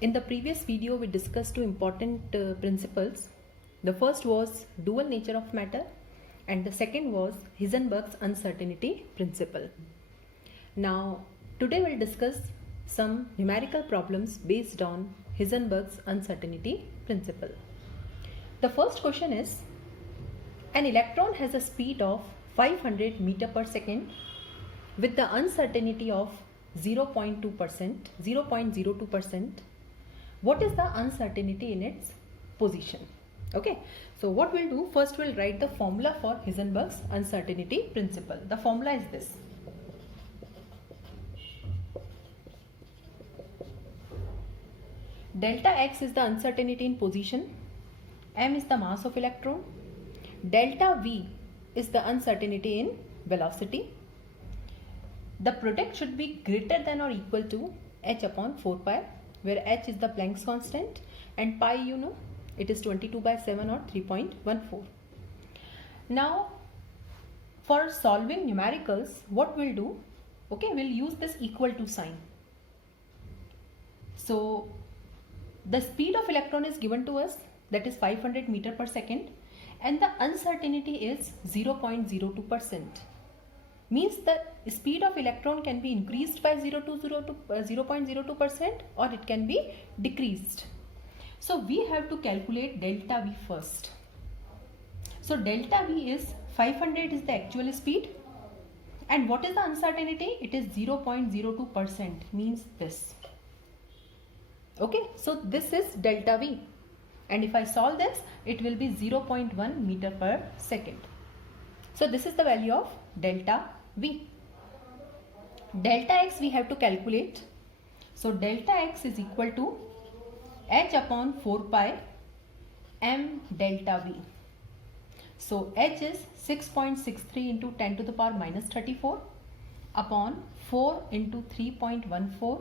In the previous video, we discussed two important principles. The first was dual nature of matter, and the second was Heisenberg's uncertainty principle. Now, today we'll discuss some numerical problems based on Heisenberg's uncertainty principle. The first question is, an electron has a speed of 500 meter per second with the uncertainty of 0.02%. What is the uncertainty in its position? Okay, so what we'll do, first we'll write the formula for Heisenberg's uncertainty principle. The formula is this. Delta x is the uncertainty in position, m is the mass of electron, delta v is the uncertainty in velocity. The product should be greater than or equal to h upon 4 pi, where h is the Planck's constant and pi, you know, it is 22/7 or 3.14. Now, for solving numericals, what we'll do, okay, we'll use this equal to sign. So, the speed of electron is given to us, that is 500 meter per second, and the uncertainty is 0.02%. Means the speed of electron can be increased by 0.02% or it can be decreased. So we have to calculate delta V first. So delta V is 500 is the actual speed, and what is the uncertainty? It is 0.02%, means this. Okay, so this is delta V, and if I solve this, it will be 0.1 meter per second. So this is the value of delta V. Delta x we have to calculate. So delta x is equal to h upon 4 pi m delta V. So h is 6.63 into 10 to the power minus 34 upon 4 into 3.14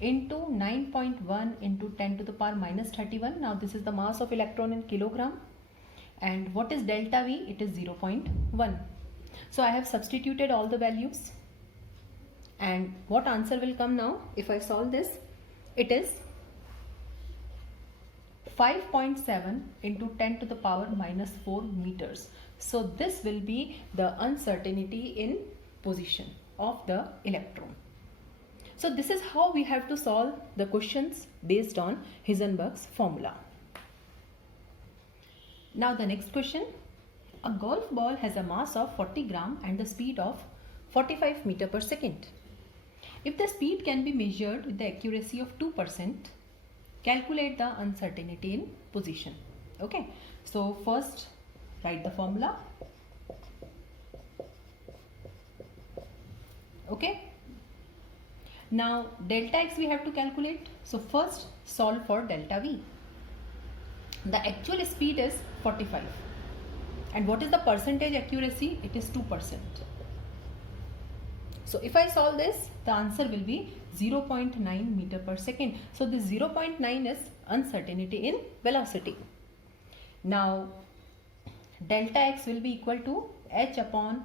into 9.1 into 10 to the power minus 31. Now this is the mass of electron in kilogram. And what is delta V? It is 0.1. So I have substituted all the values. And what answer will come now? If I solve this, it is 5.7 into 10 to the power minus 4 meters. So this will be the uncertainty in position of the electron. So this is how we have to solve the questions based on Heisenberg's formula. Now the next question. A golf ball has a mass of 40 gram and the speed of 45 meter per second. If the speed can be measured with the accuracy of 2%, calculate the uncertainty in position. Okay, so first write the formula. Okay, now delta x we have to calculate. So first solve for delta v. The actual speed is 45. And what is the percentage accuracy? It is 2%. So if I solve this, the answer will be 0.9 meter per second. So this 0.9 is uncertainty in velocity. Now delta x will be equal to h upon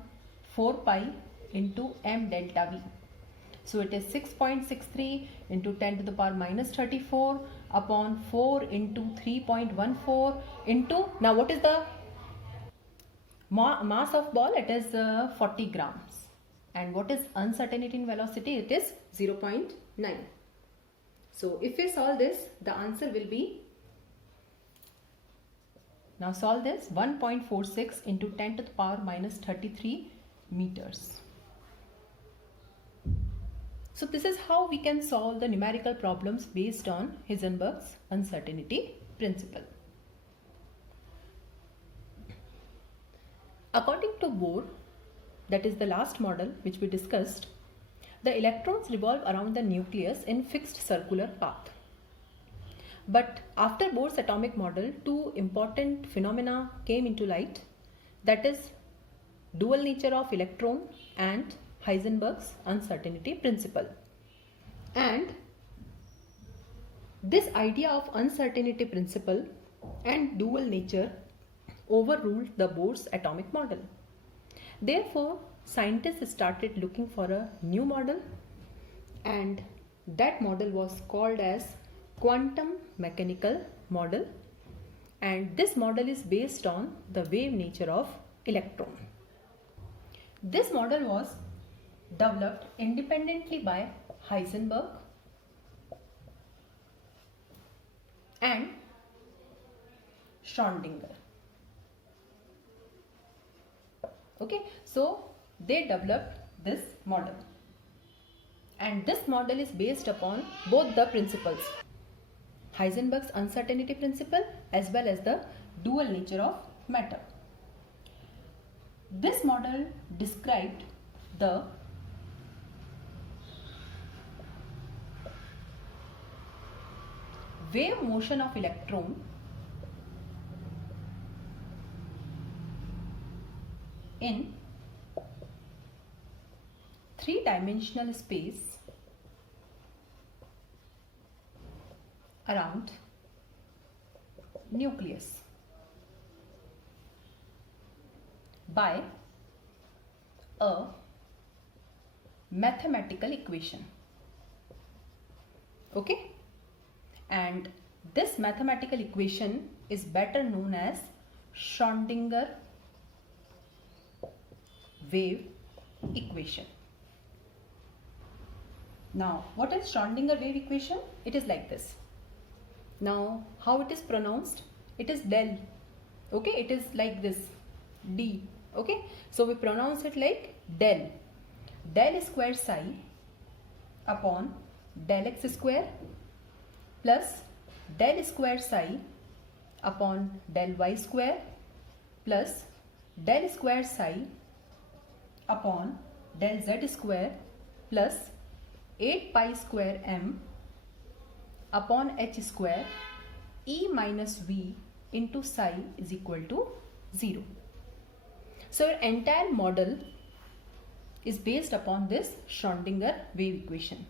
4 pi into m delta v. So it is 6.63 into 10 to the power minus 34 upon 4 into 3.14 into, now what is the mass of ball? It is 40 grams. And what is uncertainty in velocity? It is 0.9. So if we solve this, the answer will be, now solve this, 1.46 into 10 to the power minus 33 meters. So this is how we can solve the numerical problems based on Heisenberg's uncertainty principle. According to Bohr, that is the last model which we discussed, the electrons revolve around the nucleus in fixed circular path. But after Bohr's atomic model, two important phenomena came into light, that is dual nature of electron and Heisenberg's uncertainty principle. And this idea of uncertainty principle and dual nature overruled the Bohr's atomic model. Therefore, scientists started looking for a new model, and that model was called as quantum mechanical model, and this model is based on the wave nature of electron. This model was developed independently by Heisenberg and Schrödinger. Okay, so they developed this model, and this model is based upon both the principles, Heisenberg's uncertainty principle as well as the dual nature of matter. This model described the wave motion of electron in three-dimensional space around nucleus by a mathematical equation. Okay, and this mathematical equation is better known as Schrödinger wave equation. Now, what is Schrödinger wave equation? It is like this. Now, how it is pronounced? It is del. Okay, it is like this, D. Okay, so we pronounce it like del. Del square psi upon del x square plus del square psi upon del y square plus del square psi upon del z square plus 8 pi square m upon h square e minus v into psi is equal to 0. So our entire model is based upon this Schrödinger wave equation.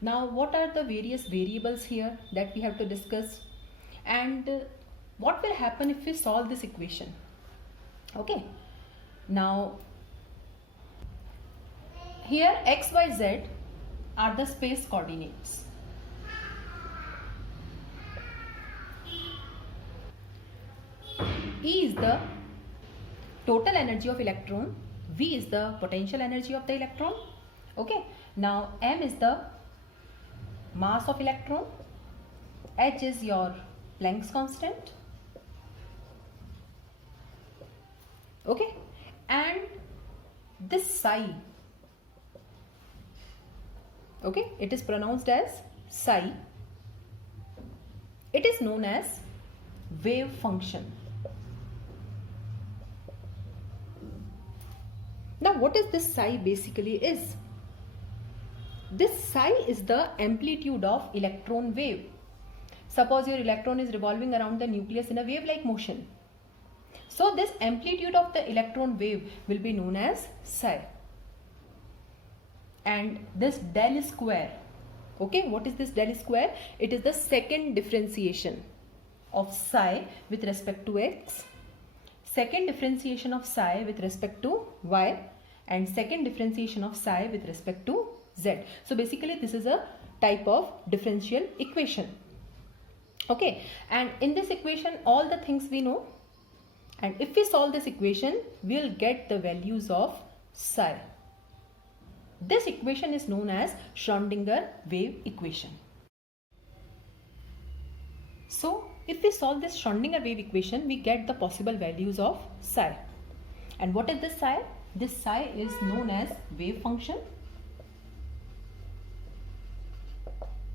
Now, what are the various variables here that we have to discuss, and what will happen if we solve this equation? Okay, now here x, y, z are the space coordinates. E is the total energy of electron, V is the potential energy of the electron. Okay, now m is the mass of electron, h is your Planck's constant. Okay, and this psi, okay, it is pronounced as psi. It is known as wave function. Now, what is this psi basically is? This psi is the amplitude of electron wave. Suppose your electron is revolving around the nucleus in a wave-like motion. So this amplitude of the electron wave will be known as psi. And this del square, okay, what is this del square? It is the second differentiation of psi with respect to x, second differentiation of psi with respect to y, and second differentiation of psi with respect to z. So basically this is a type of differential equation. Okay, and in this equation all the things we know, and if we solve this equation we will get the values of psi. This equation is known as Schrödinger wave equation. So if we solve this Schrödinger wave equation, we get the possible values of psi. And what is this psi? This psi is known as wave function,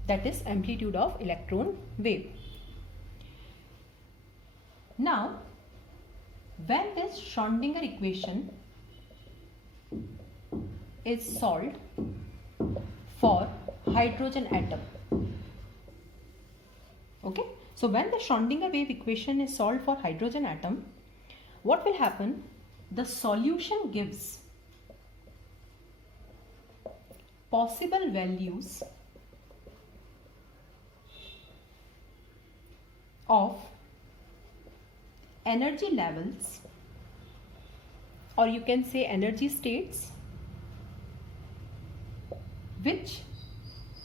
that is amplitude of electron wave. Now, when this Schrödinger equation is solved for hydrogen atom, okay, so when the Schrödinger wave equation is solved for hydrogen atom, what will happen? The solution gives possible values of energy levels, or you can say energy states, which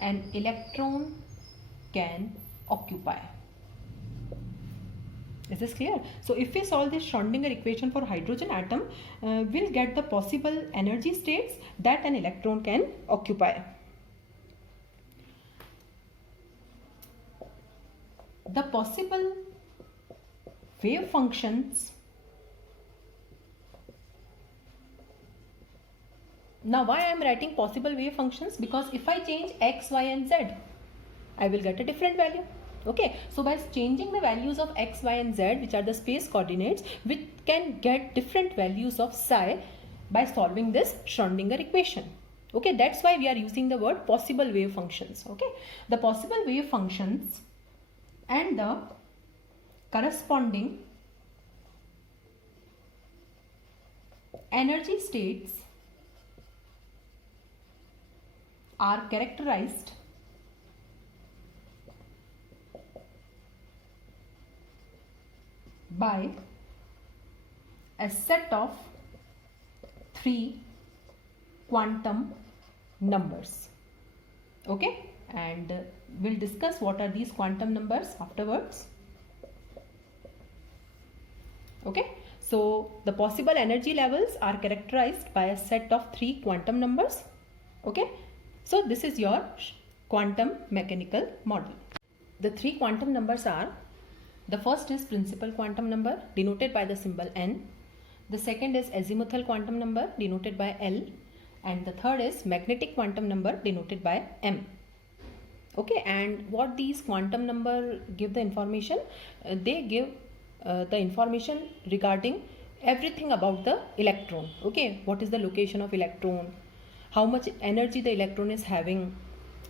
an electron can occupy. Is this clear? So if we solve this Schrödinger equation for hydrogen atom, we'll get the possible energy states that an electron can occupy. The possible wave functions. Now why I am writing possible wave functions? Because if I change x, y and z, I will get a different value. Okay, so by changing the values of x, y and z, which are the space coordinates, we can get different values of psi by solving this Schrödinger equation. Okay, that's why we are using the word possible wave functions. Okay, the possible wave functions and the corresponding energy states are characterized by a set of 3 quantum numbers. Okay, and we'll discuss what are these quantum numbers afterwards. Okay, so the possible energy levels are characterized by a set of 3 quantum numbers. Okay, so this is your quantum mechanical model. The 3 quantum numbers are: the first is principal quantum number denoted by the symbol n, the second is azimuthal quantum number denoted by L, and the third is magnetic quantum number denoted by M. Okay, and what these quantum number give the information? They give the information regarding everything about the electron. Okay, what is the location of electron, how much energy the electron is having.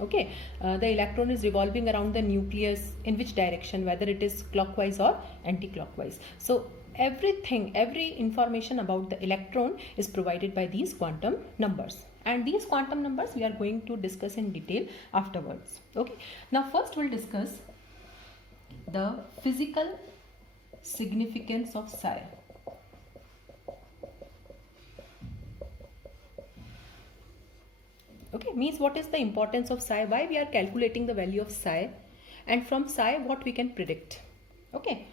Okay, the electron is revolving around the nucleus, in which direction, whether it is clockwise or anti-clockwise. So everything, every information about the electron is provided by these quantum numbers, and these quantum numbers we are going to discuss in detail afterwards. Okay, now first we'll discuss the physical significance of psi. Okay, means what is the importance of psi, why we are calculating the value of psi, and from psi what we can predict. Okay,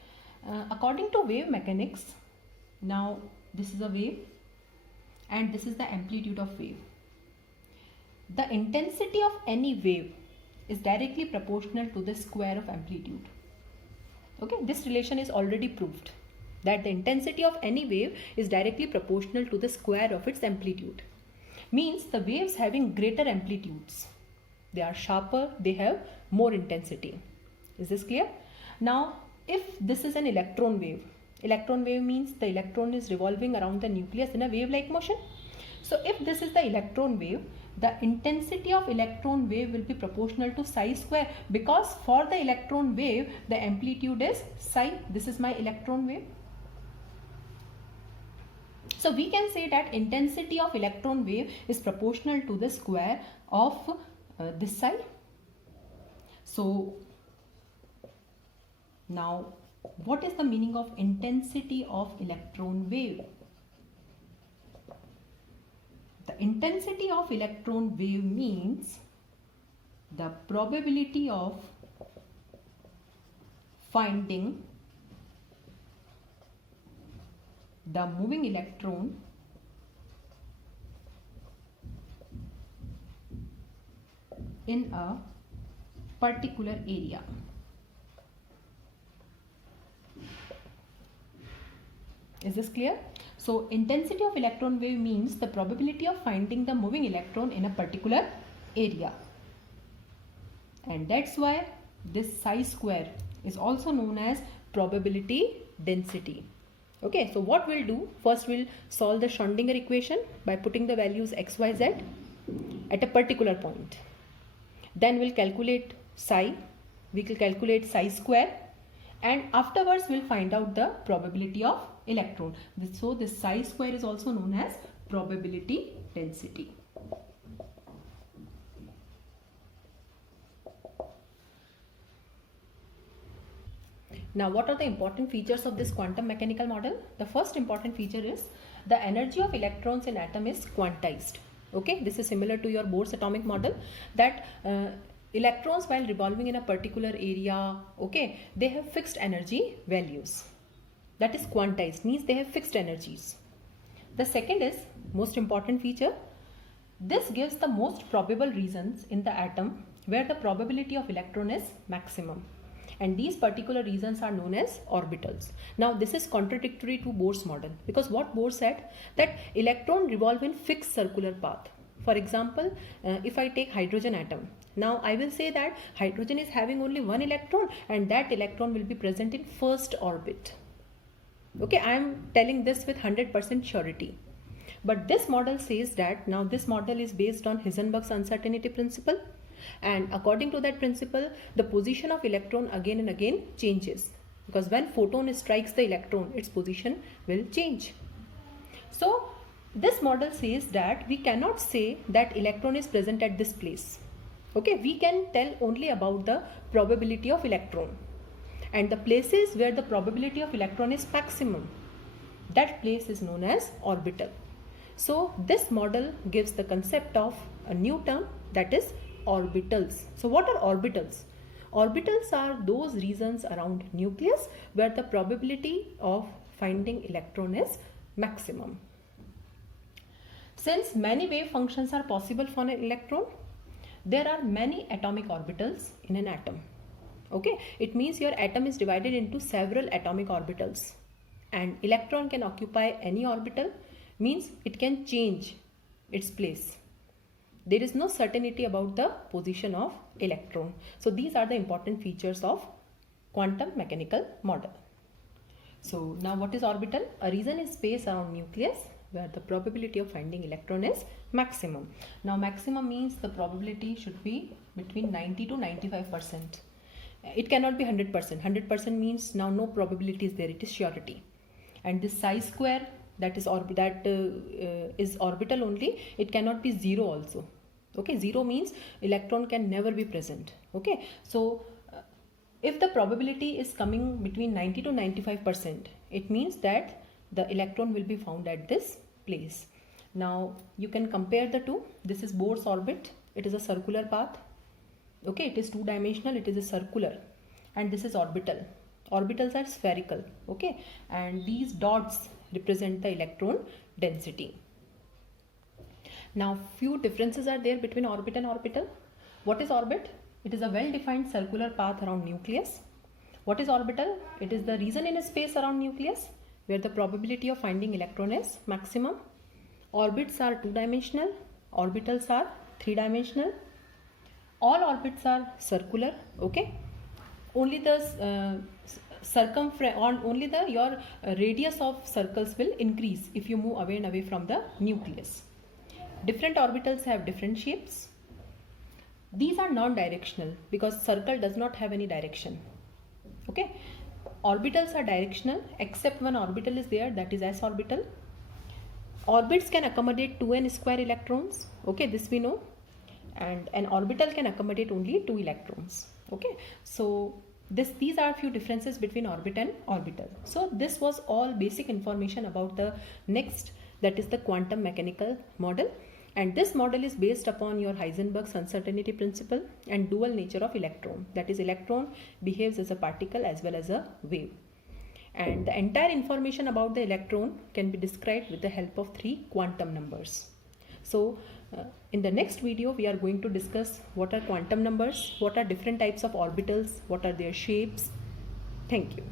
according to wave mechanics, now this is a wave and this is the amplitude of wave. The intensity of any wave is directly proportional to the square of amplitude. Okay, this relation is already proved, that the intensity of any wave is directly proportional to the square of its amplitude. Means the waves having greater amplitudes, they are sharper, they have more intensity. Is this clear? Now if this is an electron wave means the electron is revolving around the nucleus in a wave like motion. So if this is the electron wave, the intensity of electron wave will be proportional to psi square, because for the electron wave the amplitude is psi. This is my electron wave. So we can say that intensity of electron wave is proportional to the square of this psi. So now what is the meaning of intensity of electron wave? The intensity of electron wave means the probability of finding the moving electron in a particular area. Is this clear? So intensity of electron wave means the probability of finding the moving electron in a particular area, and that's why this psi square is also known as probability density. Okay, so what we'll do, first we'll solve the Schrödinger equation by putting the values x, y, z at a particular point. Then we'll calculate psi, we will calculate psi square, and afterwards we'll find out the probability of electron. So this psi square is also known as probability density. Now what are the important features of this quantum mechanical model? The first important feature is the energy of electrons in atom is quantized. Okay, this is similar to your Bohr's atomic model, that electrons while revolving in a particular area, okay, they have fixed energy values. That is quantized, means they have fixed energies. The second is most important feature. This gives the most probable regions in the atom where the probability of electron is maximum. And these particular regions are known as orbitals. Now this is contradictory to Bohr's model, because what Bohr said, that electron revolve in fixed circular path. For example, if I take hydrogen atom, now I will say that hydrogen is having only one electron and that electron will be present in first orbit. Okay, I am telling this with 100% surety. But this model says that, now this model is based on Heisenberg's uncertainty principle, and according to that principle, the position of electron again and again changes, because when photon strikes the electron, its position will change. So this model says that we cannot say that electron is present at this place. Okay, we can tell only about the probability of electron, and the places where the probability of electron is maximum, that place is known as orbital. So this model gives the concept of a new term, that is orbitals. So what are orbitals? Orbitals are those regions around nucleus where the probability of finding electron is maximum. Since many wave functions are possible for an electron, there are many atomic orbitals in an atom. Okay, it means your atom is divided into several atomic orbitals, and electron can occupy any orbital, means it can change its place. There is no certainty about the position of electron. So these are the important features of quantum mechanical model. So now what is orbital? A region in space around nucleus where the probability of finding electron is maximum. Now maximum means the probability should be between 90 to 95%. It cannot be 100%. 100% means now no probability is there, it is surety. And this psi square, that is orbital only, it cannot be 0 also. Okay, 0 means electron can never be present. Okay, so if the probability is coming between 90 to 95%, it means that the electron will be found at this place. Now you can compare the two. This is Bohr's orbit, it is a circular path. Okay, it is two-dimensional, it is a circular, and this is orbital. Orbitals are spherical, okay, and these dots represent the electron density. Now few differences are there between orbit and orbital. What is orbit? It is a well-defined circular path around nucleus. What is orbital? It is the region in a space around nucleus where the probability of finding electron is maximum. Orbits are two-dimensional, orbitals are three-dimensional. All orbits are circular, okay. Only the your radius of circles will increase if you move away and away from the nucleus. Different orbitals have different shapes. These are non-directional because circle does not have any direction. Okay, orbitals are directional except one orbital is there, that is s orbital. Orbits can accommodate 2n square electrons. Okay, this we know. And an orbital can accommodate only 2 electrons. Okay, so these are few differences between orbit and orbital. So this was all basic information about the next, that is the quantum mechanical model, and this model is based upon your Heisenberg's uncertainty principle and dual nature of electron, that is electron behaves as a particle as well as a wave, and the entire information about the electron can be described with the help of 3 quantum numbers. So in the next video we are going to discuss what are quantum numbers, what are different types of orbitals, what are their shapes. Thank you.